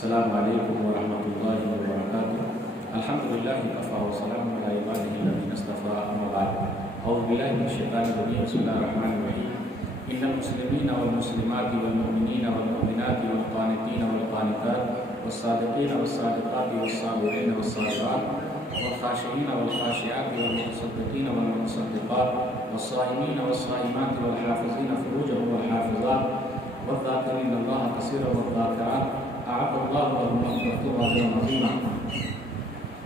السلام علیکم ورحمۃ اللہ وبرکاتہ۔ الحمدللہ کفا وسلام علی عبادہ الذین اصطفیٰ، اما بعد، اعوذ باللہ من الشیطان الرجیم، بسم اللہ الرحمن الرحیم۔ ان المسلمین والمسلمات والمؤمنین والمؤمنات والقانتین والقانتات والصادقین والصادقات والصابرین والصابرات والخاشعین والخاشعات والمتصدقین والمتصدقات والصائمین والصائمات والحافظین فروجهم والحافظات والذاکرین اللہ کثیرا والذاکرات اعد اللہ لهم مغفرۃ واجرا عظیما۔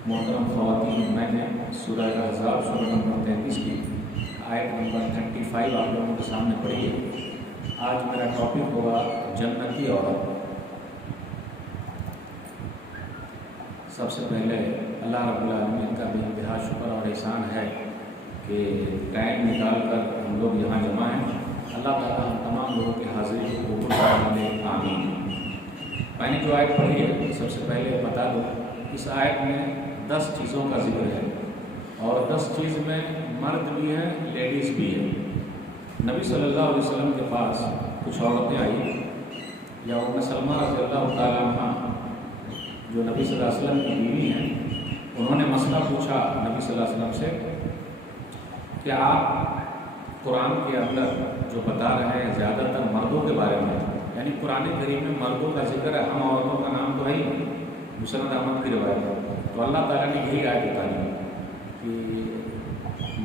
محترم خواتین، میں نے سورہ احزاب سورہ نمبر 33 کی آیت نمبر 35 آپ لوگوں کے سامنے پڑھی ہے۔ آج میرا ٹاپک ہوگا جنتی عورت۔ سب سے پہلے اللہ رب العالمین کا بے انتہا شکر اور احسان ہے کہ ٹائم نکال کر ہم لوگ یہاں جمع ہیں۔ اللہ تعالیٰ ہم تمام لوگوں کی حاضری کو قبول فرمائے، آمین۔ میں نے جو آیت پڑھی ہے سب سے پہلے بتا دوں، اس آیت میں 10 چیزوں کا ذکر ہے، اور 10 چیز میں مرد بھی ہے، لیڈیز بھی ہے۔ نبی صلی اللہ علیہ وسلم کے پاس کچھ عورتیں آئی، یا ام سلمہ رضی اللہ تعالیٰ عنہ جو نبی صلی اللہ علیہ وسلم کی بیوی ہیں، انہوں نے مسئلہ پوچھا نبی صلی اللہ علیہ وسلم سے کہ آپ قرآن کے اندر جو بتا رہے ہیں زیادہ تر مردوں کے بارے میں، یعنی قرآن کریم میں مردوں کا ذکر ہے، ہم عورتوں کا نام تو ہے ہی، مسند احمد کی روایت ہے، تو اللہ تعالیٰ نے یہی آیت بتائی کہ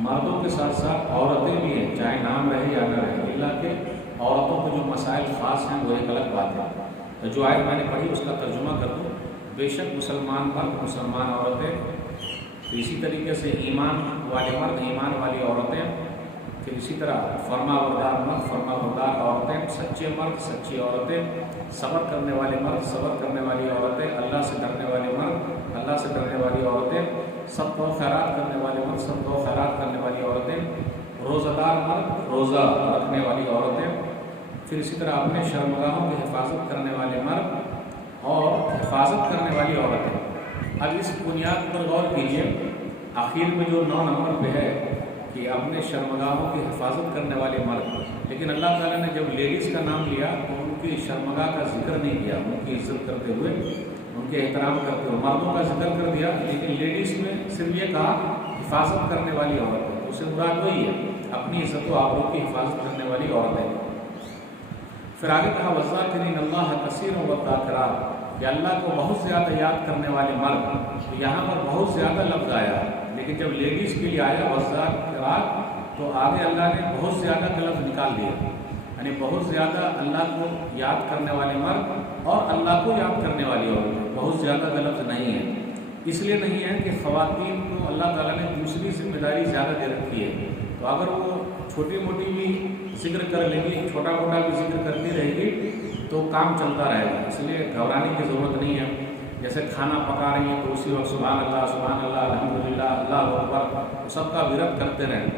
مردوں کے ساتھ ساتھ عورتیں بھی ہیں، چاہے نام رہے یا نہ رہے، اللہ کے عورتوں کے جو مسائل خاص ہیں وہ ایک الگ بات ہے۔ تو جو آیت میں نے پڑھی اس کا ترجمہ کر دوں، بے شک مسلمان مرد، مسلمان عورتیں، تو اسی طریقے سے ایمان والے مرد، ایمان والی عورتیں، پھر اسی طرح فرما بردار مرد، فرما بردار عورتیں، سچے مرد، سچی عورتیں، صبر کرنے والے مرد، صبر کرنے والی عورتیں، اللہ سے ڈرنے والے مرد، اللہ سے ڈرنے والی عورتیں، سب کو خیرات کرنے والے مرد، سب کو خیرات کرنے والی عورتیں، روزہ دار مرد، روزہ رکھنے والی عورتیں، پھر اسی طرح اپنے شرمگاہوں کی حفاظت کرنے والے مرد اور حفاظت کرنے والی عورتیں۔ اب اس بنیاد پر غور کیجیے، آخر میں جو 9 نمبر پہ ہے کہ اپنے شرمگاہوں کی حفاظت کرنے والے مرد، لیکن اللہ تعالیٰ نے جب لیڈیز کا نام لیا تو ان کی شرمگاہ کا ذکر نہیں کیا، ان کی عزت کرتے ہوئے، ان کے احترام کرتے ہوئے مردوں کا ذکر کر دیا، لیکن لیڈیز میں صرف یہ کہا حفاظت کرنے والی عورتیں، اس سے مراد وہی ہے اپنی عزت و آبرو کی حفاظت کرنے والی عورتیں۔ پھر آگے کہا وَالذَّاكِرِينَ اللَّهَ كَثِيرًا وَالذَّاكِرَاتِ، کہ اللہ کو بہت زیادہ یاد کرنے والے مرد، تو یہاں پر بہت زیادہ لفظ آیا ہے، لیکن جب لیڈیز کے لیے آیا وَالذَّاكِرَاتِ تو آگے اللہ نے بہت زیادہ کا لفظ نکال دیا، یعنی بہت زیادہ اللہ کو یاد کرنے والے مرد اور اللہ کو یاد کرنے والی عورتیں، بہت زیادہ کا لفظ نہیں ہے۔ اس لیے نہیں ہے کہ خواتین کو اللہ تعالیٰ نے دوسری ذمہ داری زیادہ دے رکھی ہے، تو اگر وہ چھوٹی موٹی بھی ذکر کر لے گی، چھوٹا موٹا بھی ذکر کرتی رہے گی تو کام چلتا رہے گا، اس لیے گھبرانے کی ضرورت نہیں ہے۔ جیسے کھانا پکا رہی ہیں تو اسی وقت سبحان اللہ الحمدللہ اللہ اکبر سب کا ورد کرتے رہیں،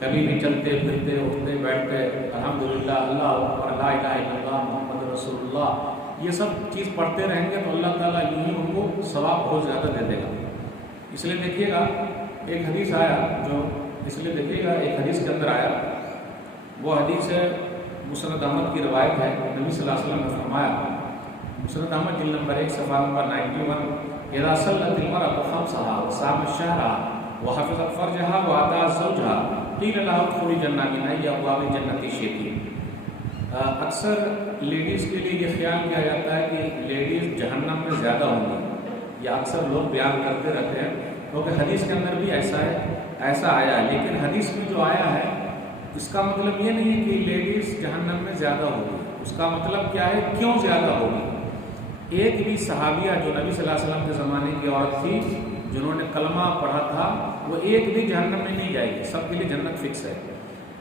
کبھی بھی چلتے پھرتے اٹھتے بیٹھتے الحمدللہ اللہ اکبر لا الہ الا اللہ محمد رسول اللہ، یہ سب چیز پڑھتے رہیں گے تو اللہ تعالیٰ یوں ہی ان کو ثواب بہت زیادہ دے دے گا۔ اس لیے دیکھیے گا ایک حدیث آیا جو، اس لیے دیکھیے گا ایک حدیث کے اندر آیا، وہ حدیث ہے مسند احمد کی روایت ہے، نبی صلی اللہ علیہ وسلم نے فرمایا، مسند احمد جلد نمبر 1 صفحہ نمبر 91، اذا صلت المرأة خمسها وصامت شهرها وحفظت فرجها وأطاعت زوجها قیل لها ادخلی الجنہ من ای ابواب الجنة شئتی۔ اکثر لیڈیز کے لیے یہ خیال کیا جاتا ہے کہ لیڈیز جہنم میں زیادہ ہوں گی، یا اکثر لوگ بیان کرتے رہتے ہیں، کیونکہ حدیث کے اندر بھی ایسا آیا ہے، لیکن حدیث میں جو آیا ہے اس کا مطلب یہ نہیں ہے کہ لیڈیز جہنم میں زیادہ ہوگی، اس کا مطلب کیا ہے، کیوں زیادہ ہوگی۔ ایک بھی صحابیہ جو نبی صلی اللہ علیہ وسلم کے زمانے کی عورت تھی جنہوں نے کلمہ پڑھا تھا، وہ ایک بھی جہنم میں نہیں جائے گی، سب کے لیے جنت فکس ہے۔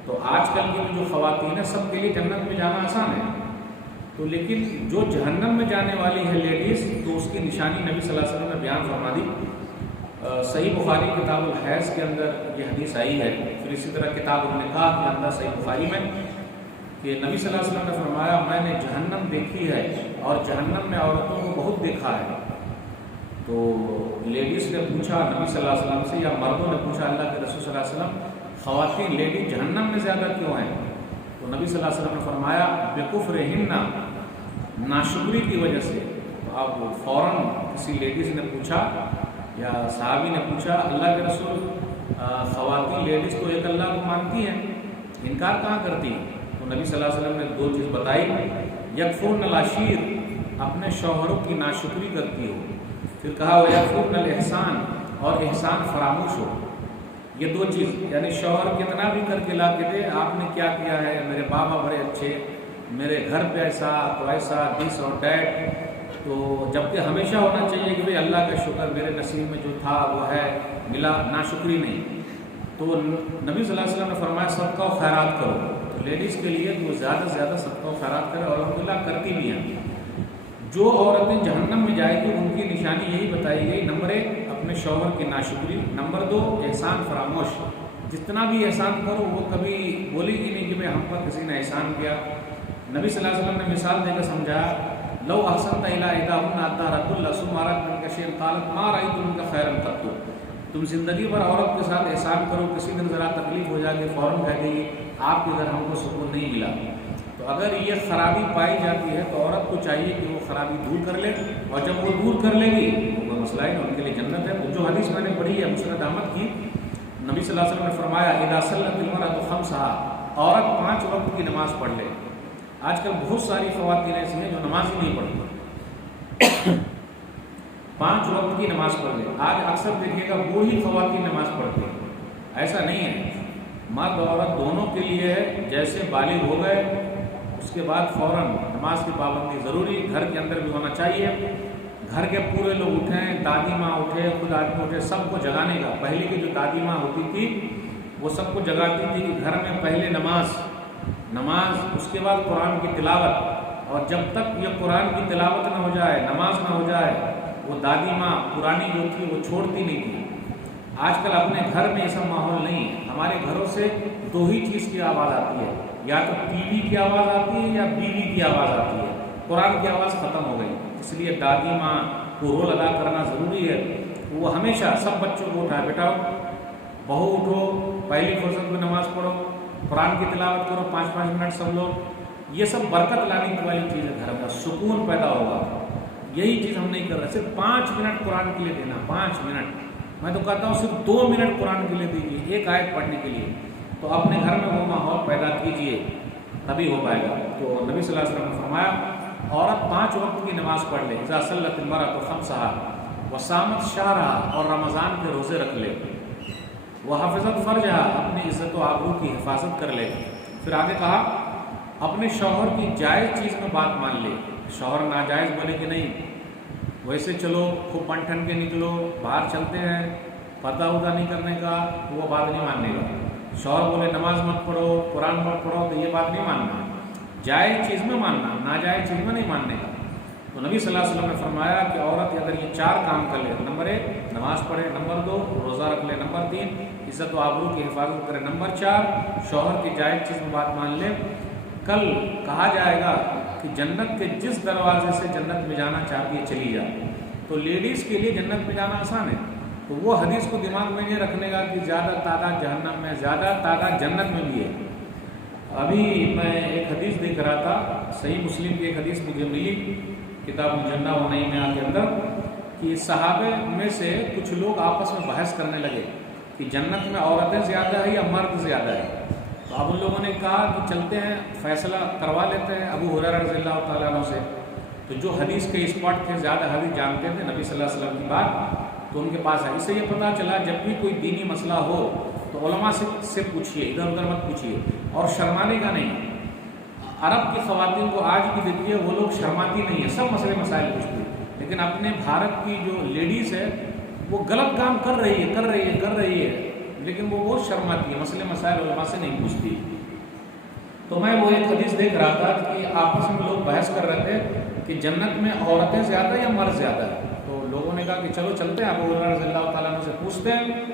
تو آج کل کی جو خواتین ہیں سب کے لیے جنت میں جانا آسان ہے، تو لیکن جو جہنم میں جانے والی ہے لیڈیز، تو اس کی نشانی نبی صلی اللہ علیہ وسلم نے بیان فرما دی۔ صحیح بخاری کتاب الحیض کے اندر یہ حدیث آئی ہے، پھر اسی طرح کتاب النکاح کے اندر صحیح بخاری میں کہ نبی صلی اللہ علیہ وسلم نے فرمایا میں نے جہنم دیکھی ہے اور جہنم میں عورتوں کو بہت دیکھا ہے۔ تو لیڈیز نے پوچھا نبی صلی اللہ علیہ وسلم سے، یا مردوں نے پوچھا اللہ کے رسول صلی اللہ علیہ وسلم، خواتین لیڈیز جہنم میں زیادہ کیوں ہیں؟ تو نبی صلی اللہ علیہ وسلم نے فرمایا بکفرہن، ناشکری کی وجہ سے۔ تو اب فوراً کسی لیڈیز نے پوچھا یا صحابی نے پوچھا اللہ کے رسول خواتین لیڈیز تو ایک اللہ کو مانتی ہیں، انکار کہاں کرتی ہیں؟ تو نبی صلی اللہ علیہ وسلم نے دو چیز بتائی، یکفرن العشیر، اپنے شوہروں کی ناشکری کرتی ہو، پھر کہا وہ یکفرن الاحسان، اور احسان فراموش ہو۔ یہ دو چیز، یعنی شوہر کتنا بھی کر کے لا کے دے، آپ نے کیا کیا ہے، میرے بابا بڑے اچھے، میرے گھر پہ ایسا تو ایسا، دس اور دیٹ، تو جبکہ ہمیشہ ہونا چاہیے کہ بھئی اللہ کا شکر، میرے نصیب میں جو تھا وہ ہے، ملا، ناشکری نہیں۔ تو نبی صلی اللہ علیہ وسلم نے فرمایا صدقہ و خیرات کرو، تو لیڈیز کے لیے تو زیادہ سے زیادہ صدقہ و خیرات کرے، اور الحمدللہ کرتی بھی ہیں۔ جو عورتیں جہنم میں جائے گی ان کی نشانی یہی بتائی گئی، نمبر 1 اپنے شوہر کی ناشکری، نمبر 2 احسان فراموش، جتنا بھی احسان کرو وہ کبھی بولی گی نہیں کہ میں ہم پر کسی نے احسان کیا۔ نبی صلی اللہ علیہ وسلم نے مثال دے کر سمجھایا، لو احسنت الی احداہن اطہرت اللہ ثم ارادت منک شیئا قالت ما رأیت منک خیرا قط، تم زندگی بھر عورت کے ساتھ احسان کرو، کسی دن ذرا تکلیف ہو جائے گی فوراً کہہ دے گی آپ کے گھر ہم کو سکون نہیں ملا۔ تو اگر یہ خرابی پائی جاتی ہے تو عورت کو چاہیے کہ وہ خرابی دور کر لے، اور جب وہ دور کر لے گی تو کوئی مسئلہ ہی نہیں، ان کے لیے جنت ہے۔ جو حدیث میں نے پڑھی ہے مسند احمد کی، نبی صلی اللہ علیہ وسلم نے فرمایا اذا صلت المرأة خمسہا، عورت 5 وقت کی نماز پڑھ لے۔ آج کل بہت ساری خواتین ایسی ہیں جو نماز ہی نہیں پڑھتی، 5 وقت کی نماز پڑھ لے۔ آج اکثر دیکھیے گا وہی خواتین نماز پڑھتی ہیں، ایسا نہیں ہے، مرد عورت دونوں کے لیے ہے۔ جیسے بالغ ہو گئے اس کے بعد فوراً نماز کی پابندی ضروری، گھر کے اندر بھی ہونا چاہیے۔ گھر کے پورے لوگ اٹھیں، دادی ماں اٹھے، خود آدمی اٹھے، سب کو جگانے کا۔ پہلے کی جو دادی ماں ہوتی تھی وہ سب کو جگاتی تھی کہ گھر میں پہلے نماز، اس کے بعد قرآن کی تلاوت، اور جب تک یہ قرآن کی تلاوت نہ ہو جائے، نماز نہ ہو جائے، وہ دادی ماں پرانی جو تھی وہ چھوڑتی نہیں تھی۔ آج کل اپنے گھر میں ایسا ماحول نہیں ہے، ہمارے گھروں سے 2 ہی چیز کی آواز آتی ہے، یا تو ٹی وی کی آواز آتی ہے یا بیوی کی آواز آتی ہے، قرآن کی آواز ختم ہو گئی۔ اس لیے دادی ماں کو رول ادا کرنا ضروری ہے، وہ ہمیشہ سب بچوں کو اٹھائے، بیٹا بہو اٹھو، پہلی فرصت میں نماز پڑھو، قرآن کی تلاوت کرو 5-5 منٹ سب لوگ۔ یہ سب برکت لانے والی چیز ہے، گھر میں سکون پیدا ہوگا۔ یہی چیز ہم نہیں کر رہے، صرف 5 منٹ قرآن کے لیے دینا، 5 منٹ، میں تو کہتا ہوں صرف 2 منٹ قرآن کے لیے دیجیے، ایک آیت پڑھنے کے لیے، تو اپنے گھر میں وہ ماحول پیدا کیجیے، تبھی ہو پائے گا۔ تو نبی صلی اللہ علیہ وسلم نے فرمایا عورت 5 وقت کی نماز پڑھ لے، اذا صلت المرأة خمسہا وصامت شہرہا، اور رمضان کے روزے رکھ لے، وحفظت فرجہا، اپنی عزت و آبرو کی حفاظت کر لے۔ پھر آگے کہا اپنے شوہر کی جائز چیز میں بات مان لے، شوہر ناجائز بولے کہ نہیں ویسے چلو خوب بن ٹھن کے نکلو، باہر چلتے ہیں، پتہ وتہ نہیں کرنے کا، وہ بات نہیں ماننے کا۔ شوہر بولے نماز مت پڑھو، قرآن مت پڑھو، تو یہ بات نہیں ماننا، جائز چیز میں ماننا، ناجائز چیز میں نہیں ماننے کا۔ تو نبی صلی اللہ علیہ وسلم نے فرمایا کہ عورت اگر یہ 4 کام کر لے، نمبر 1 نماز پڑھے، نمبر 2 روزہ رکھ لے، نمبر 3 عزت و آبرو کی حفاظت کرے، نمبر 4 شوہر کی جائز چیز میں بات مان لے، کل کہا جائے گا کہ جنت کے جس دروازے سے جنت میں جانا چاہتی ہے چلی جائے۔ تو لیڈیز کے لیے جنت میں جانا آسان ہے، تو وہ حدیث کو دماغ میں نہیں رکھنے کا کہ زیادہ تعداد جہنم میں، زیادہ تعداد جنت میں بھی ہے۔ ابھی میں ایک حدیث دیکھ رہا تھا، صحیح مسلم کی ایک حدیث مجھے ملی کتاب الجنہ و نعیمہا کے اندر، کہ صحابہ میں سے کچھ لوگ آپس میں بحث کرنے لگے کہ جنت میں عورتیں زیادہ ہیں یا مرد زیادہ ہیں۔ تو اب ان لوگوں نے کہا کہ چلتے ہیں فیصلہ کروا لیتے ہیں ابو ہریرہ رضی اللہ تعالیٰ عنہ سے، تو جو حدیث کے ایکسپرٹ تھے، زیادہ حدیث جانتے تھے نبی صلی اللہ علیہ وسلم کی بات، تو ان کے پاس آئے۔ اس سے یہ پتہ چلا جب بھی کوئی دینی مسئلہ ہو تو علماء سے پوچھیے، ادھر ادھر مت پوچھیے، اور شرمانے کا نہیں۔ عرب کی خواتین کو آج بھی دیکھیے وہ لوگ شرماتی نہیں ہیں، سب مسئلے مسائل پوچھتے ہیں، لیکن اپنے بھارت کی جو لیڈیز ہے وہ غلط کام کر رہی ہے، لیکن وہ بہت شرماتی ہے، مسئلے مسائل علماء سے نہیں پوچھتی۔ تو میں وہ ایک حدیث دیکھ رہا تھا کہ آپس میں لوگ بحث کر رہے تھے کہ جنت میں عورتیں زیادہ یا مرد زیادہ ہے، تو لوگوں نے کہا کہ چلو چلتے ہیں ابو ہریرہ رضی اللہ تعالیٰ عنہ سے پوچھتے ہیں۔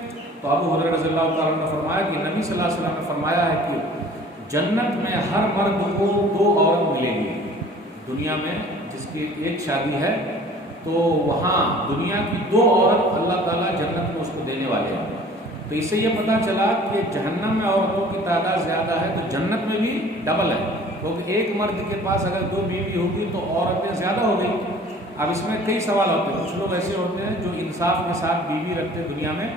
تو ابو ہریرہ رضی اللہ تعالیٰ عنہ نے فرمایا کہ نبی صلی اللہ علیہ وسلم نے فرمایا ہے کہ جنت میں ہر مرد کو 2 عورت ملے گی، دنیا میں جس کی ایک شادی ہے تو وہاں دنیا کی 2 عورت اللہ تعالیٰ جنت میں اس کو دینے والے ہیں۔ تو اس سے یہ پتہ چلا کہ جہنم میں عورتوں کی تعداد زیادہ ہے تو جنت میں بھی ڈبل ہے، کیونکہ ایک مرد کے پاس اگر 2 بیوی ہوگی تو عورتیں زیادہ ہو گئی۔ اب اس میں کئی سوال ہوتے ہیں. کچھ لوگ ایسے ہوتے ہیں جو انصاف کے ساتھ بیوی رکھتے دنیا میں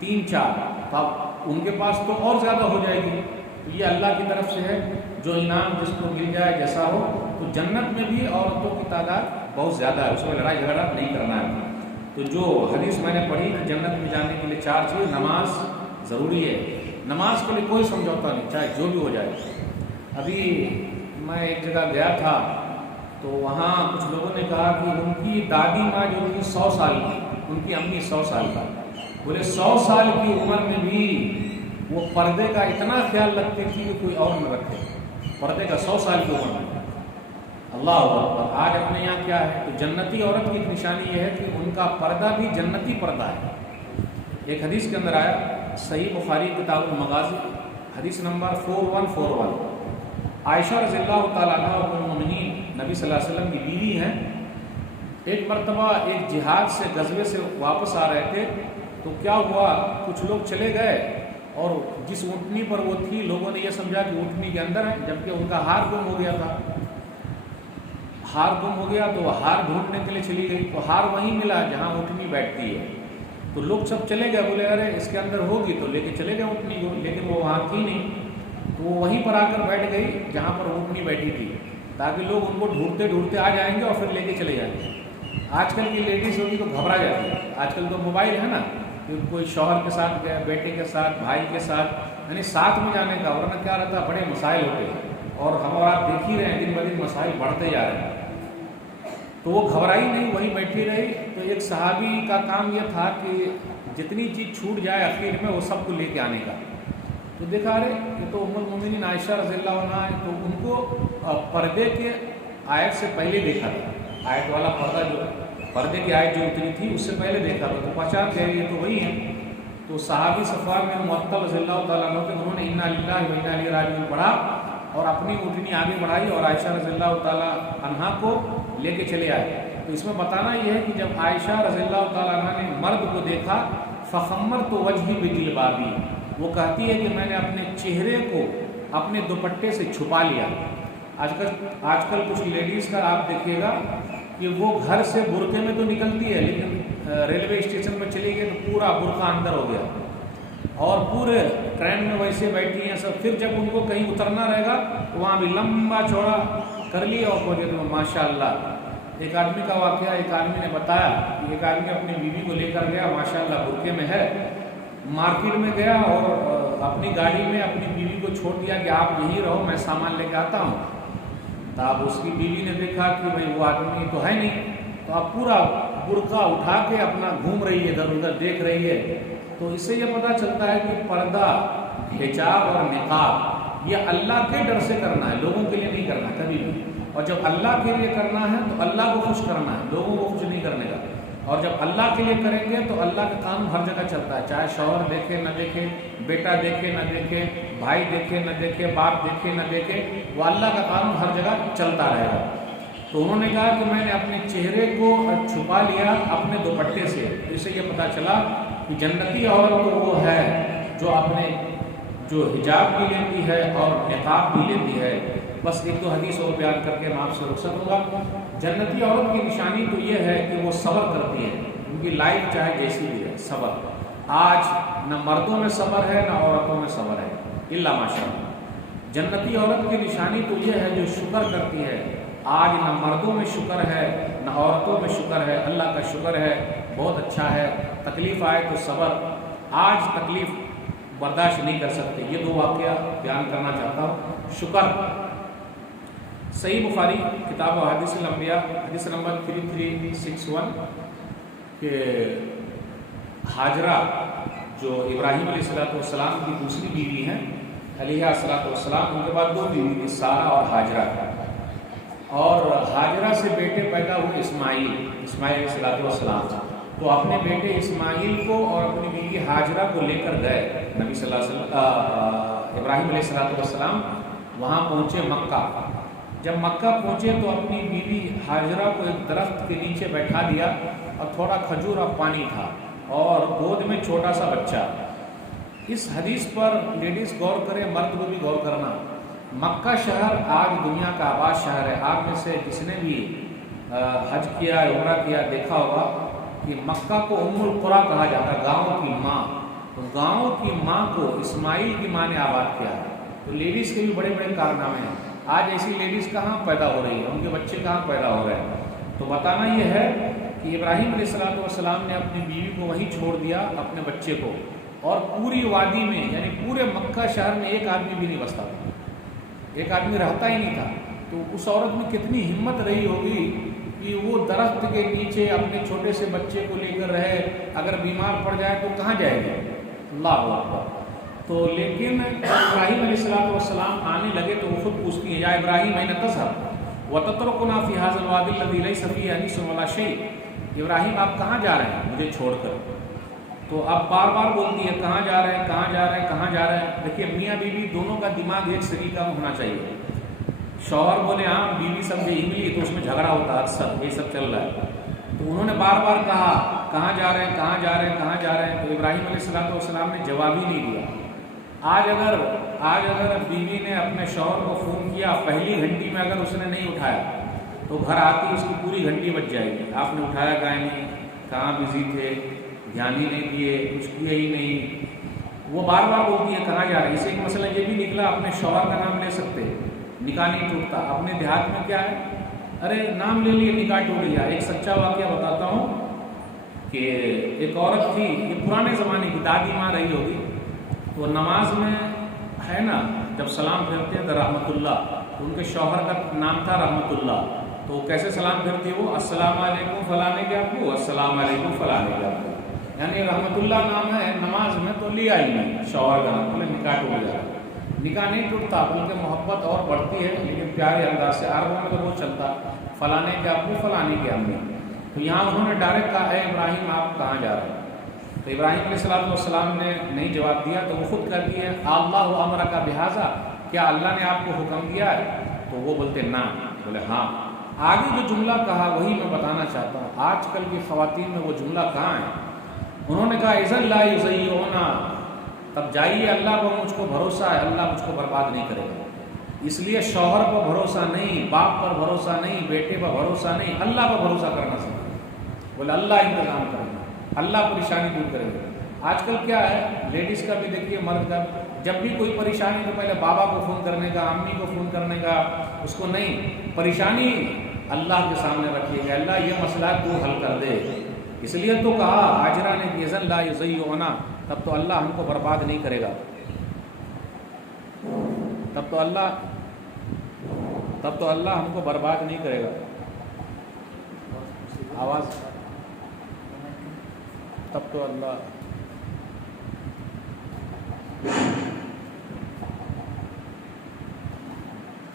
3-4، تو اب ان کے پاس تو اور زیادہ ہو جائے گی. تو یہ اللہ کی طرف سے ہے، جو انعام جس کو مل جائے جیسا ہو. تو جنت میں بھی عورتوں کی تعداد بہت زیادہ ہے، اس میں لڑائی جھگڑا نہیں کرنا ہے. تو جو حدیث میں نے پڑھی کہ جنت میں جانے کے لیے 4 چیز، نماز ضروری ہے. نماز کے لیے کوئی سمجھوتا نہیں، چاہے جو بھی ہو جائے. ابھی میں ایک جگہ گیا تھا تو وہاں کچھ لوگوں نے کہا کہ ان کی دادی ماں جو تھی 100 سال کی، ان کی امی 100 سال کا، بولے 100 سال کی عمر میں بھی وہ پردے کا اتنا خیال رکھتی تھی کہ کوئی اور نہ رکھے. پردے کا 100 سال کی عمر میں. اللہ اکبر. آج اپنے یہاں کیا ہے؟ تو جنتی عورت کی ایک نشانی یہ ہے کہ ان کا پردہ بھی جنتی پردہ ہے. ایک حدیث کے اندر آیا، صحیح بخاری کتاب المغازی حدیث نمبر 4141، عائشہ رضی اللہ تعالیٰ عنہ ام المؤمنین نبی صلی اللہ علیہ وسلم کی بیوی ہیں. ایک مرتبہ ایک جہاد سے غزوے سے واپس آ رہے تھے تو کیا ہوا، کچھ لوگ چلے گئے اور جس اونٹنی پر وہ تھی لوگوں نے یہ سمجھا کہ اونٹنی کے اندر ہے، جبکہ ان کا ہار گم ہو گیا تھا. ہار گم ہو گیا تو وہ ہار ڈھونڈنے کے لیے چلی گئی تو ہار وہیں ملا جہاں اونٹنی بیٹھتی ہے. تو لوگ سب چلے گئے، بولے ارے اس کے اندر ہوگی، تو لے کے چلے گئے اونٹنی کو، لیکن وہ وہاں تھی نہیں. تو وہ وہیں پر آ کر بیٹھ گئی جہاں پر اونٹنی بیٹھی تھی، تاکہ لوگ ان کو ڈھونڈتے ڈھونڈتے آ جائیں گے اور پھر لے کے چلے جائیں گے. آج کل کی لیڈیز ہوگی تو گھبرا جاتی ہے. آج کل تو موبائل ہے نا، کہ کوئی شوہر کے ساتھ گیا، بیٹے کے ساتھ، بھائی کے ساتھ، یعنی ساتھ میں جانے کا، ورنہ کیا رہتا، بڑے مسائل ہوتے ہیں. اور ہم اور آپ دیکھ ہی رہے ہیں دن بدن مسائل بڑھتے جا رہے ہیں. تو وہ گھبرائی نہیں، وہیں بیٹھی رہی. تو ایک صحابی کا کام یہ تھا کہ جتنی چیز چھوٹ جائے آخر میں وہ سب کو لے کے آنے کا. تو دیکھا رہے کہ تو ام المؤمنین عائشہ رضی اللہ عنہا ہے، تو ان کو پردے کے آیت سے پہلے دیکھا تھا. آیت والا پردہ، جو پردے کی آیت جو اتری تھی اس سے پہلے دیکھا تھا، تو پہچان گئے یہ تو وہی ہیں. تو صحابی صفوان بن معطل رضی اللہ تعالیٰ عنہ کے انہوں نے انا للہ و انا الیہ راجعون پڑھا اور اپنی اونٹنی آگے بڑھائی اور عائشہ رضی اللہ تعالیٰ عنہا کو لے کے چلے آئے. تو اس میں بتانا یہ ہے کہ جب عائشہ رضی اللہ تعالیٰ عنہ نے مرد کو دیکھا، فخمرت وجہی بجلبابی، وہ کہتی ہے کہ میں نے اپنے چہرے کو اپنے دوپٹے سے چھپا لیا. آج کل کچھ لیڈیز کا آپ دیکھیے گا کہ وہ گھر سے برقعے میں تو نکلتی ہے، لیکن ریلوے اسٹیشن پر چلی گئی تو پورا برقع اندر ہو گیا اور پورے ٹرین میں ویسے بیٹھی ہیں سب. پھر جب ان کو کہیں اترنا رہے گا تو وہاں بھی لمبا چوڑا کر لیا اور بولے تو ماشاء اللہ. ایک آدمی کا واقعہ ایک آدمی نے بتایا کہ ایک آدمی اپنی بیوی کو لے کر گیا، ماشاء اللہ برقعے میں ہے، مارکیٹ میں گیا اور اپنی گاڑی میں اپنی بیوی کو چھوڑ دیا کہ آپ یہیں رہو، میں سامان لے کے آتا ہوں. تو اب اس کی بیوی نے دیکھا کہ بھائی وہ آدمی تو ہے نہیں، تو اب پورا برقع اٹھا کے اپنا گھوم رہی ہے، ادھر ادھر دیکھ رہی ہے. تو اس سے یہ پتہ چلتا ہے کہ پردہ، حجاب اور نقاب یہ اللہ کے ڈر سے کرنا ہے، لوگوں کے لیے نہیں کرنا کبھی بھی. اور جب اللہ کے لیے کرنا ہے تو اللہ کو خوش کرنا ہے، لوگوں کو خوش نہیں کرنے کا. اور جب اللہ کے لیے کریں گے تو اللہ کا قانون ہر جگہ چلتا ہے، چاہے شوہر دیکھے نہ دیکھے، بیٹا دیکھے نہ دیکھے، بھائی دیکھے نہ دیکھے، باپ دیکھے نہ دیکھے، وہ اللہ کا قانون ہر جگہ چلتا رہے گا. تو انہوں نے کہا کہ میں نے اپنے چہرے کو چھپا لیا اپنے دوپٹے سے. اس سے یہ پتہ چلا کہ جنتی عورت تو وہ ہے جو اپنے جو حجاب بھی لیتی ہے اور نقاب بھی لیتی ہے. بس ایک دو حدیث اور بیان کر کے میں آپ سے رخصت ہوں گا. جنتی عورت کی نشانی تو یہ ہے کہ وہ صبر کرتی ہے، ان کی لائف چاہے جیسی بھی ہے، صبر. آج نہ مردوں میں صبر ہے نہ عورتوں میں صبر ہے، الا ماشاء اللہ. جنتی عورت کی نشانی تو یہ ہے جو شکر کرتی ہے. آج نہ مردوں میں شکر ہے نہ عورتوں میں شکر ہے. اللہ کا شکر ہے، بہت اچھا ہے. تکلیف آئے تو صبر. آج تکلیف برداشت نہیں کر سکتے. یہ دو واقعہ بیان کرنا چاہتا ہوں. شکر، صحیح بخاری کتاب و حدیث الانبیاء حدیث نمبر 3361 کہ ہاجرہ جو ابراہیم علیہ السلام کی دوسری بیوی ہیں، علیہ السلام، ان کے بعد دو بیوی تھی، سارہ اور ہاجرہ. اور ہاجرہ سے بیٹے پیدا ہوئے اسماعیل علیہ السلام. تو اپنے بیٹے اسماعیل کو اور اپنی بیوی ہاجرہ کو لے کر گئے نبی صلی اللہ علیہ وسلم، ابراہیم علیہ السلام وہاں پہنچے مکہ. جب مکہ پہنچے تو اپنی بیوی ہاجرہ کو ایک درخت کے نیچے بیٹھا دیا اور تھوڑا کھجور اور پانی تھا اور گود میں چھوٹا سا بچہ. اس حدیث پر لیڈیز غور کریں، مرد کو بھی غور کرنا. مکہ شہر آج دنیا کا آباد شہر ہے. آپ میں سے جس نے بھی حج کیا عمرہ کیا دیکھا ہوگا کہ مکہ کو ام القریٰ کہا جاتا ہے، گاؤں کی ماں. تو گاؤں کی ماں کو اسماعیل کی ماں نے آباد کیا ہے. تو لیڈیز کے بھی بڑے بڑے کارنامے ہیں. آج ایسی لیڈیز کہاں پیدا ہو رہی ہے، ان کے بچے کہاں پیدا ہو رہے ہیں. تو بتانا یہ ہے کہ ابراہیم علیہ السلام نے اپنی بیوی کو وہیں چھوڑ دیا، اپنے بچے کو، اور پوری وادی میں یعنی پورے مکہ شہر میں ایک آدمی بھی نہیں بستا تھا، ایک آدمی رہتا ہی نہیں تھا. تو اس عورت میں کتنی ہمت رہی ہوگی کہ وہ درخت کے نیچے اپنے چھوٹے سے بچے کو لے کر رہے. اگر بیمار پڑ جائے تو کہاں جائے گی؟ اللہ اکبر. تو لیکن ابراہیم علیہ السلام آنے لگے تو وہ خود پوچھتی ہیں، یا ابراہیم این تذهب وتترکنا فی ھذا الوادی الذی لیس فیہ انیس ولا شیء. ابراہیم آپ کہاں جا رہے ہیں مجھے چھوڑ کر؟ تو اب بار بار بولتی ہے کہاں جا رہے ہیں، کہاں جا رہے ہیں، کہاں جا رہے ہیں. دیکھیے میاں بیوی دونوں کا دماغ ایک طریقہ میں ہونا چاہیے. شوہر بولے ہاں، بیوی سمجھے انگلی، تو اس میں جھگڑا ہوتا ہے اکثر، یہ سب چل رہا ہے. تو انہوں نے بار بار کہا کہاں جا رہے ہیں، کہاں جا رہے ہیں، کہاں جا رہے ہیں. تو ابراہیم علیہ السلام نے جواب ہی نہیں دیا. آج اگر بیوی نے اپنے شوہر کو فون کیا، پہلی گھنٹی میں اگر اس نے نہیں اٹھایا تو گھر آتی اس کی پوری گھنٹی بچ جائے گی. آپ نے اٹھایا کہاں نہیں، کہاں بزی تھے، دھیان ہی نہیں دیے، کچھ کیا ہی نہیں. وہ بار بار بولتی ہے کہاں جا رہے ہیں. اسے ایک مسئلہ یہ بھی نکلا، اپنے شوہر کا نام لے سکتے، نکاح نہیں ٹوٹتا. اپنے دیہات میں کیا ہے، ارے نام لے لیے نکاح ٹوٹ گیا. ایک سچا واقعہ بتاتا ہوں کہ ایک عورت تھی، یہ پرانے زمانے کی دادی ماں رہی ہوگی. تو نماز میں ہے نا جب سلام پھیرتے ہیں تو رحمت اللہ، تو ان کے شوہر کا نام تھا رحمت اللہ. تو کیسے سلام پھیرتی وہ؟ السلام علیکم فلانے کے ابو، السلام علیکم فلانے کے ابو. یعنی رحمت اللہ نام ہے نماز میں تو لیا ہی نہیں شوہر کا نام، بولے نکاح ٹوٹ جائے. نکاح نہیں ٹوٹتا بلکہ محبت اور بڑھتی ہے، لیکن پیارے انداز سے. عربوں میں تو وہ چلتا فلانے کے ابو فلانے کے امی. تو یہاں انہوں نے ڈائریکٹ کہا اے ابراہیم آپ کہاں جا رہے ہیں؟ تو ابراہیم علیہ السلام نے نہیں جواب دیا. تو وہ خود کہتی ہے اللہ امرک بہذا، کیا اللہ نے آپ کو حکم دیا ہے؟ تو وہ بولتے نا. بولے ہاں. آگے جو جملہ کہا وہی میں بتانا چاہتا ہوں. آج کل کی خواتین میں وہ جملہ کہاں ہے؟ انہوں نے کہا اذن لا یضیعونا، تب جائیے اللہ کو مجھ کو بھروسہ ہے اللہ مجھ کو برباد نہیں کرے گا. اس لیے شوہر پر بھروسہ نہیں، باپ پر بھروسہ نہیں، بیٹے پر بھروسہ نہیں، اللہ پر بھروسہ کرنا سیکھیں. بولے اللہ انتظام کرے گا، اللہ پریشانی دور کرے گا. آج کل کیا ہے، لیڈیز کا بھی دیکھیے، مرد کا، جب بھی کوئی پریشانی تو پہلے بابا کو فون کرنے کا، امی کو فون کرنے کا، اس کو نہیں، پریشانی اللہ کے سامنے رکھیے گا، اللہ یہ مسئلہ تو حل کر دے. اس لیے تو کہا ہاجرہ نے کہ اذن لا یضیعونا، تب تو اللہ ہم کو برباد نہیں کرے گا، تب تو اللہ ہم کو برباد نہیں کرے گا. آواز تب تو اللہ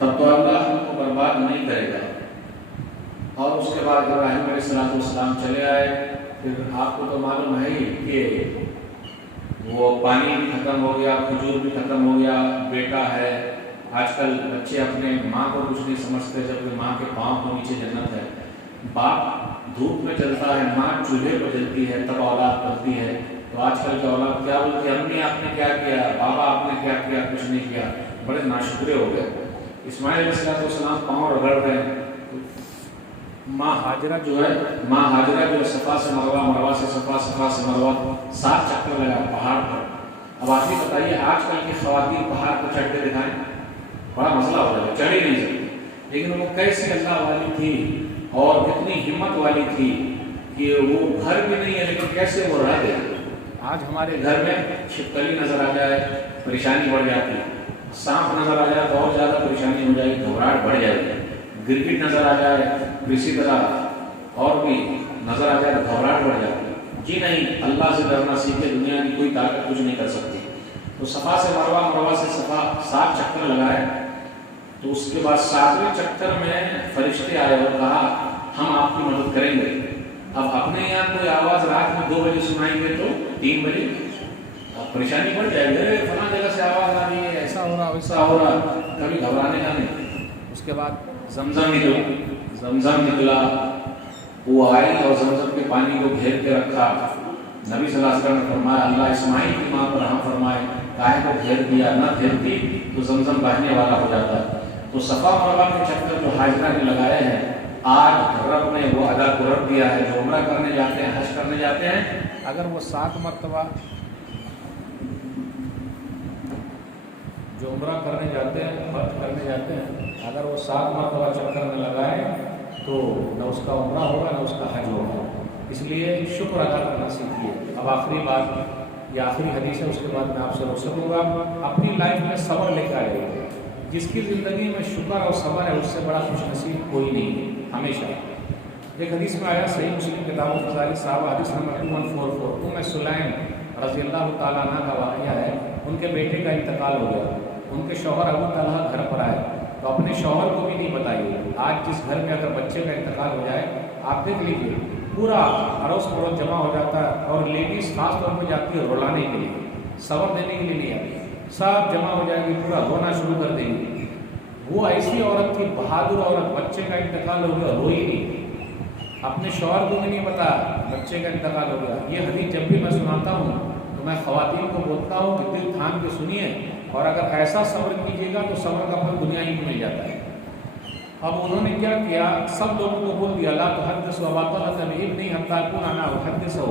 ہم کو برباد نہیں کرے گا. اور اس کے بعد ابراہیم علیہ السلام چلے آئے. پھر آپ کو تو معلوم ہے ہی کہ وہ پانی بھی ختم ہو گیا، کھجور بھی ختم ہو گیا، بیٹا ہے. آج کل بچے اپنے ماں کو کچھ نہیں سمجھتے، جبکہ ماں کے پاؤں کو نیچے جنت ہے. باپ دھوپ میں چلتا ہے، ماں چولہے پہ جلتی ہے، تب اولاد پلتی ہے. تو آج کل کی اولاد کیا بولتی ہے، امی آپ نے کیا کیا، بابا آپ نے کیا کیا، کچھ نہیں کیا. بڑے ناشکرے ہو گئے. اسماعیل علیہ السلام پاؤں رگڑ رہے ہیں. ماں ہاجرہ جو ہے صفا سے مروہ، مروہ سے صفا، صفا سے مروہ 7 چکر لگا پہاڑ پر. اب آپ ہی بتائیے آج کل کی خواتین پہاڑ پر چڑھ کے دکھائیں، بڑا مسئلہ ہو جائے، چڑھ ہی نہیں سکتی. لیکن وہ کیسے اللہ والی تھی اور کتنی ہمت والی تھی کہ وہ گھر بھی نہیں ہے لیکن کیسے وہ رہ گئے. آج ہمارے گھر میں چھپکلی نظر آ جائے پریشانی بڑھ جاتی، سانپ نظر آ جائے تو اور زیادہ پریشانی ہو جائے گی، گھبراہٹ بڑھ جائے گی. گرگٹ نظر آ جائے اسی طرح اور بھی نظر آ جائے تو گھبراہٹ بڑھ جاتی. جی نہیں، اللہ سے ڈرنا سیکھے، دنیا کی کوئی طاقت کچھ نہیں کر سکتی. تو صفا سے مروہ، مروہ سے صفا 7 چکر لگائے. تو اس کے بعد 7ویں چکر میں فرشتے آئے اور کہا ہم آپ کی مدد کریں گے. اب اپنے یہاں کوئی آواز رات میں 2 بجے سنائیں گے تو 3 بجے پریشانی بڑھ جائے گی، فلاں جگہ سے آواز آ رہی ہے، ایسا ہو رہا ویسا ہو رہا. کبھی گھبرانے کا نہیں. اس کے بعد زمزم نکلا، وہ آئی اور زمزم کے پانی کو گھیر کے رکھا. نبی صلی اللہ علیہ وسلم نے فرمایا اللہ اسماعیل کی ماں پر رحم فرمائے، کاہے کو گھیر دیا، نہ گھیرتی تو زمزم بہنے والا ہو جاتا. تو صفا مروہ کے چکر جو حاجرہ نے لگائے ہیں آج رب نے وہ ادا کو رد دیا ہے. جو عمرہ کرنے جاتے ہیں، حج کرنے جاتے ہیں، اگر وہ 7 مرتبہ جو عمرہ کرنے جاتے ہیں، حج کرنے جاتے ہیں، اگر وہ 7 مرتبہ چکر میں لگائے تو نہ اس کا عمرہ ہوگا نہ اس کا حج ہوگا. اس لیے شکر ادا کرنا سیکھیے. اب آخری بات، یہ آخری حدیث ہے، اس کے بعد میں آپ سے رخصت ہوں گا. اپنی لائف میں صبر لے کے آئے. جس کی زندگی میں شکر اور صبر ہے اس سے بڑا خوش نصیب کوئی نہیں ہے. ہمیشہ ایک حدیث میں آیا، صحیح مسلم کتاب الفضائل صحابہ حدیث نمبر 2144، سلیم رضی اللہ تعالیٰ عنہ کا واقعہ ہے. ان کے بیٹے کا انتقال ہو گیا. ان کے شوہر ابو طلحہ گھر پر آئے تو اپنے شوہر کو بھی نہیں بتائیے. آج جس گھر میں اگر بچے کا انتقال ہو جائے، آپ دیکھ لیجیے پورا اڑوس پڑوس جمع ہو جاتا ہے، اور لیڈیز خاص طور پہ جاتی ہے رلانے کے لیے، صبر دینے کے لیے نہیں آتی. سب جمع ہو جائے گی، پورا رونا شروع کر دیں گی. وہ ایسی عورت تھی، بہادر عورت، بچے کا انتقال ہو گیا، روئی نہیں، اپنے شوہر کو بھی نہیں پتا بچے کا انتقال ہو گیا. یہ حدیث جب بھی میں سناتا ہوں تو میں خواتین کو بولتا ہوں کہ دل تھام کے سنیے، اور اگر ایسا صبر کیجیے گا تو صبر کا پھل دنیا ہی میں مل جاتا ہے. اب انہوں نے کیا کیا، سب لوگوں کو بول دیا لا تحدثوا ابا طلحہ بابنہ حتی اکون انا احدثہ،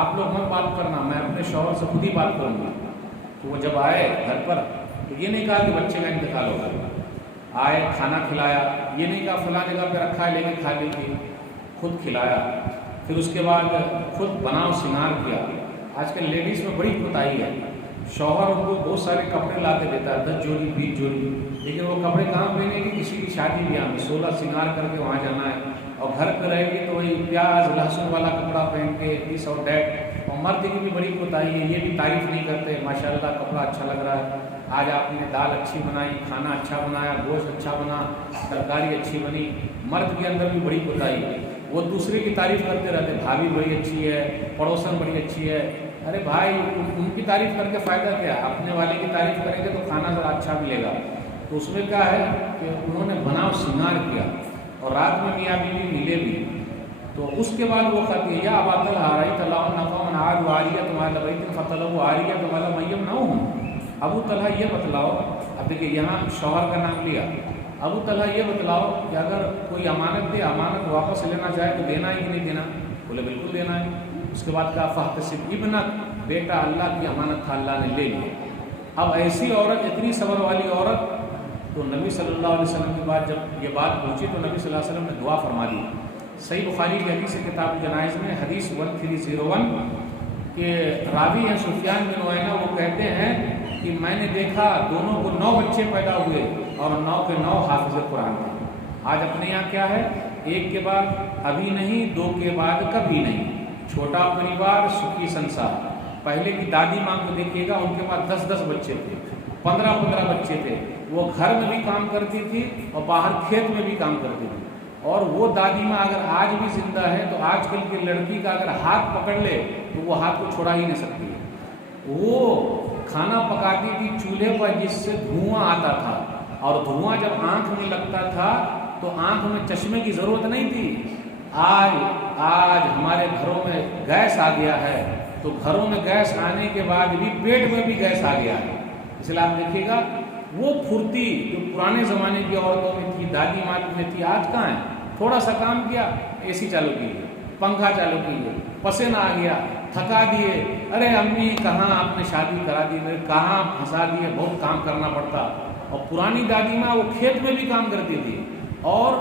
آپ لوگ مت بات کرنا، میں اپنے شوہر سے خود ہی بات کروں گا. تو وہ جب آئے گھر پر تو یہ نہیں کہا کہ بچے کا انتقال ہوگا. آئے، کھانا کھلایا، یہ نہیں کہا فلاں جگہ پہ رکھا ہے لے کے کھا لیجیے، خود کھلایا. پھر اس کے بعد خود بناؤ سنگار کیا. آج کل لیڈیز میں بڑی کوتاہی ہے. شوہر ان کو بہت سارے کپڑے لا کے دیتا ہے، 10 جوڑی 20 جوڑی، لیکن وہ کپڑے کہاں پہنے گی؟ کسی کی شادی بیاہ میں 16 سنگار کر کے وہاں جانا ہے. اور گھر پہ رہے گی تو وہی پیاز لہسن والا کپڑا پہن کے دس اور ڈیٹ. اور مرد کی بھی بڑی کوتاہی ہے، یہ بھی تعریف نہیں کرتے ماشاء اللہ کپڑا اچھا لگ رہا ہے، آج آپ نے دال اچھی بنائی، کھانا اچھا بنایا، گوشت اچھا بنا، ترکاری اچھی بنی. مرد کے اندر بھی بڑی کوتاہی ہے، وہ دوسرے کی تعریف کرتے رہتے، بھابھی بڑی اچھی ہے، پڑوسن بڑی اچھی ہے. ارے بھائی ان کی تعریف کر کے فائدہ کیا؟ اپنے والے کی تعریف کریں گے تو کھانا ذرا اچھا ملے گا. تو اس میں کیا ہے کہ انہوں نے بناؤ سنگار کیا، اور رات میں میاں بیوی ملے بھی. تو اس کے بعد وہ کہتی ہے یا ابا طلحہ رأیت اللہم قوما عادوا عاریۃ اہل بیت فطلبوا عاریۃ ولم یمنعوہم. ابو طلحہ یہ بتلاؤ، اب دیکھیے یہاں شوہر کا نام لیا، ابو طلحہ یہ بتلاؤ کہ اگر کوئی امانت دے، امانت واپس لینا چاہے تو دینا ہے کہ نہیں دینا؟ بولے بالکل دینا ہے. اس کے بعد کہا فاحتسب ابنک، بیٹا اللہ کی امانت تھا، اللہ نے لے لیا. اب ایسی عورت، اتنی صبر والی عورت، تو نبی صلی اللہ علیہ وسلم کے بعد جب یہ بات پہنچی تو نبی صلی اللہ علیہ وسلم نے دعا فرما دی. صحیح بخاری کی حدیث کتاب جنائز میں حدیث 1301 کہ راوی ہیں سفیان بن عیینہ، وہ کہتے ہیں کہ میں نے دیکھا دونوں کو 9 بچے پیدا ہوئے اور 9 کے 9 حافظ قرآن تھے. آج اپنے یہاں کیا ہے، ایک کے بعد ابھی نہیں، 2 کے بعد کبھی نہیں. چھوٹا پریوار سکھی سنسار. پہلے کی دادی ماں کو دیکھیے گا، ان کے پاس 10 بچے تھے، 15 بچے تھے. وہ گھر میں بھی کام کرتی تھی اور باہر کھیت میں بھی کام کرتی تھی. اور وہ دادی ماں اگر آج بھی زندہ ہے تو آج کل کی لڑکی کا اگر ہاتھ پکڑ لے تو وہ ہاتھ کو چھوڑا ہی نہیں سکتی. وہ کھانا پکاتی تھی چولہے پر جس سے دھواں آتا تھا، اور دھواں جب آنکھ میں لگتا تھا تو آنکھ میں چشمے کی ضرورت نہیں تھی. آج ہمارے گھروں میں گیس آ گیا ہے، تو گھروں میں گیس آنے کے بعد بھی پیٹ میں بھی گیس آ گیا ہے. اس لیے آپ دیکھیے گا وہ پھرتی جو پرانے زمانے کی عورتوں میں تھی، دادی ماں میں تھی، آج کہاں ہے؟ تھوڑا سا کام کیا، اے سی چالو کیجیے، پنکھا چالو کیجیے، پسینہ آ گیا، تھکا دیے، ارے امی کہاں آپ نے شادی کرا دی، میرے کہاں پھنسا دیے، بہت کام کرنا پڑتا. اور پرانی دادی ماں وہ کھیت میں بھی کام کرتی تھی، اور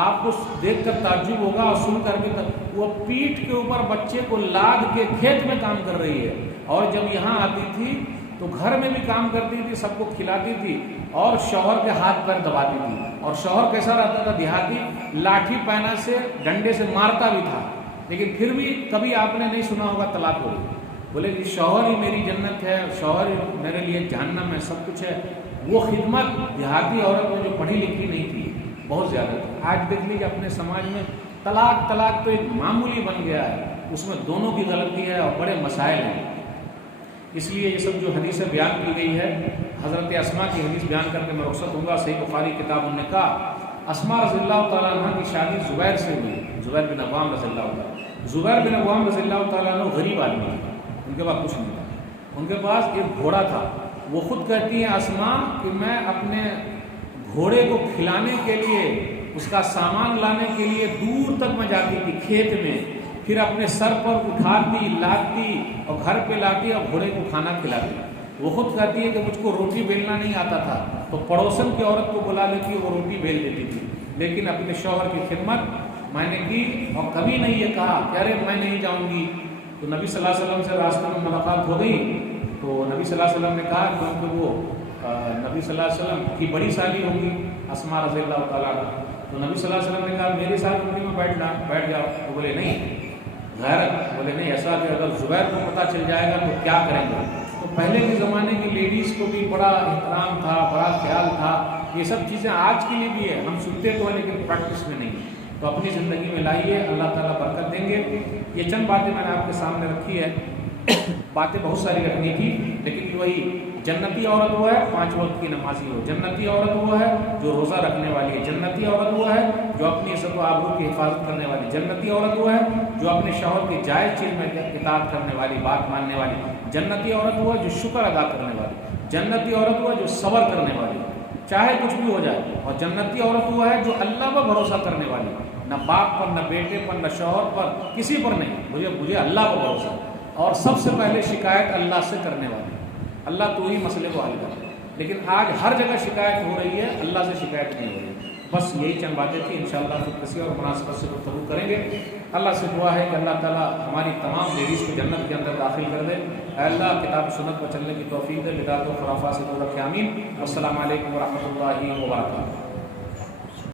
آپ کو دیکھ کر تعجب ہوگا اور سن کر بھی وہ پیٹھ کے اوپر بچے کو لاد کے کھیت میں کام کر رہی ہے. اور جب یہاں آتی تھی تو گھر میں بھی کام کرتی تھی، سب کو کھلاتی تھی، اور شوہر کے ہاتھ پیر دباتی تھی. اور شوہر کیسا رہتا تھا؟ دیہاتی، لاٹھی پینا سے ڈنڈے سے مارتا بھی تھا، لیکن پھر بھی کبھی آپ نے نہیں سنا ہوگا طلاق ہو. بولے کہ شوہر ہی میری جنت ہے، شوہر ہی میرے لیے جہنم ہے، سب کچھ ہے. وہ خدمت دیہاتی عورت میں جو پڑھی لکھی نہیں تھی بہت زیادہ تھی. آج دیکھ لیجیے اپنے سماج میں طلاق تو ایک معمولی بن گیا ہے، اس میں دونوں کی غلطی ہے اور بڑے مسائل ہیں. اس لیے یہ سب جو حدیثیں بیان کی گئی ہے، حضرت اسماء کی حدیث بیان کر کے میں رخصت ہوں گا. صحیح بخاری کتاب النکاح، اسماء رضی اللہ تعالیٰ عنہ کی شادی زبیر سے ہوئی، زبیر بن عوام رضی اللہ تعالیٰ. زبیر بن عوام رضی اللہ تعالیٰ عنہ غریب آدمی تھے، ان کے پاس کچھ نہیں تھا. ان کے پاس ایک گھوڑا تھا. وہ خود کہتی ہیں اسماء کہ میں اپنے گھوڑے کو کھلانے کے لیے اس کا سامان لانے کے لیے دور تک میں جاتی تھی کھیت میں، پھر اپنے سر پر اٹھاتی لاتی اور گھر پہ لاتی اور گھوڑے کو کھانا کھلاتی۔ وہ خود کہتی ہے کہ مجھ کو روٹی بیلنا نہیں آتا تھا، تو پڑوسن کی عورت کو بلا لیتی وہ روٹی بیل دیتی تھی، لیکن اپنے شوہر کی خدمت میں نے کی اور کبھی نہیں یہ کہا کہ ارے میں نہیں جاؤں گی۔ تو نبی صلی اللہ علیہ وسلم سے راستے میں ملاقات ہو گئی تو نبی صلی اللہ علیہ وسلم نے کہا کیونکہ وہ نبی صلی اللہ علیہ وسلم کی بڑی سالی ہوگی اسماء رضی اللہ تعالیٰ عنہ، تو نبی صلی اللہ علیہ وسلم نے کہا میرے ساتھ اٹھنی میں بیٹھ جاؤ۔ تو بولے نہیں، غیرت، بولے نہیں ایسا کہ اگر زبیر کو پتہ چل جائے گا تو کیا کریں گے۔ تو پہلے کے زمانے کی لیڈیز کو بھی بڑا احترام تھا، بڑا خیال تھا۔ یہ سب چیزیں آج کے لیے بھی ہے، ہم سنتے تو ہیں لیکن پریکٹس میں نہیں، تو اپنی زندگی میں لائیے، اللہ تعالیٰ برکت دیں گے۔ یہ چند باتیں میں نے آپ کے سامنے رکھی ہے، باتیں بہت ساری رکھنی تھی، لیکن وہی جنتی عورت وہ ہے 5 وقت کی نمازی ہو، جنتی عورت وہ ہے جو روزہ رکھنے والی ہے، جنتی عورت وہ ہے جو اپنی عزت و آبرو کی حفاظت کرنے والی، جنتی عورت وہ ہے جو اپنے شوہر کی جائز چیز میں اطاعت کرنے والی، بات ماننے والی، جنتی عورت وہ ہے جو شکر ادا کرنے والی، جنتی عورت وہ ہے جو صبر کرنے والی چاہے کچھ بھی ہو جائے، اور جنتی عورت وہ ہے جو اللہ پر بھروسہ کرنے والی، نہ باپ پر، نہ بیٹے پر، نہ شوہر پر، کسی پر نہیں، مجھے اللہ پر بھروسہ، اور سب سے پہلے شکایت اللہ سے کرنے والی، اللہ تو ہی مسئلے کو حل کر۔ لیکن آج ہر جگہ شکایت ہو رہی ہے، اللہ سے شکایت نہیں ہو رہی۔ بس یہی چند باتیں تھیں، انشاءاللہ پھر کسی اور مناسبت سے گفتگو کریں گے۔ اللہ سے دعا ہے کہ اللہ تعالیٰ ہماری تمام لیڈیز کو جنت کے اندر داخل کر دے۔ اے اللہ کتاب سنت پر چلنے کی توفیق دے، بدعت و خرافات سے دور رکھے، آمین۔ السلام علیکم ورحمۃ اللہ وبرکاتہ۔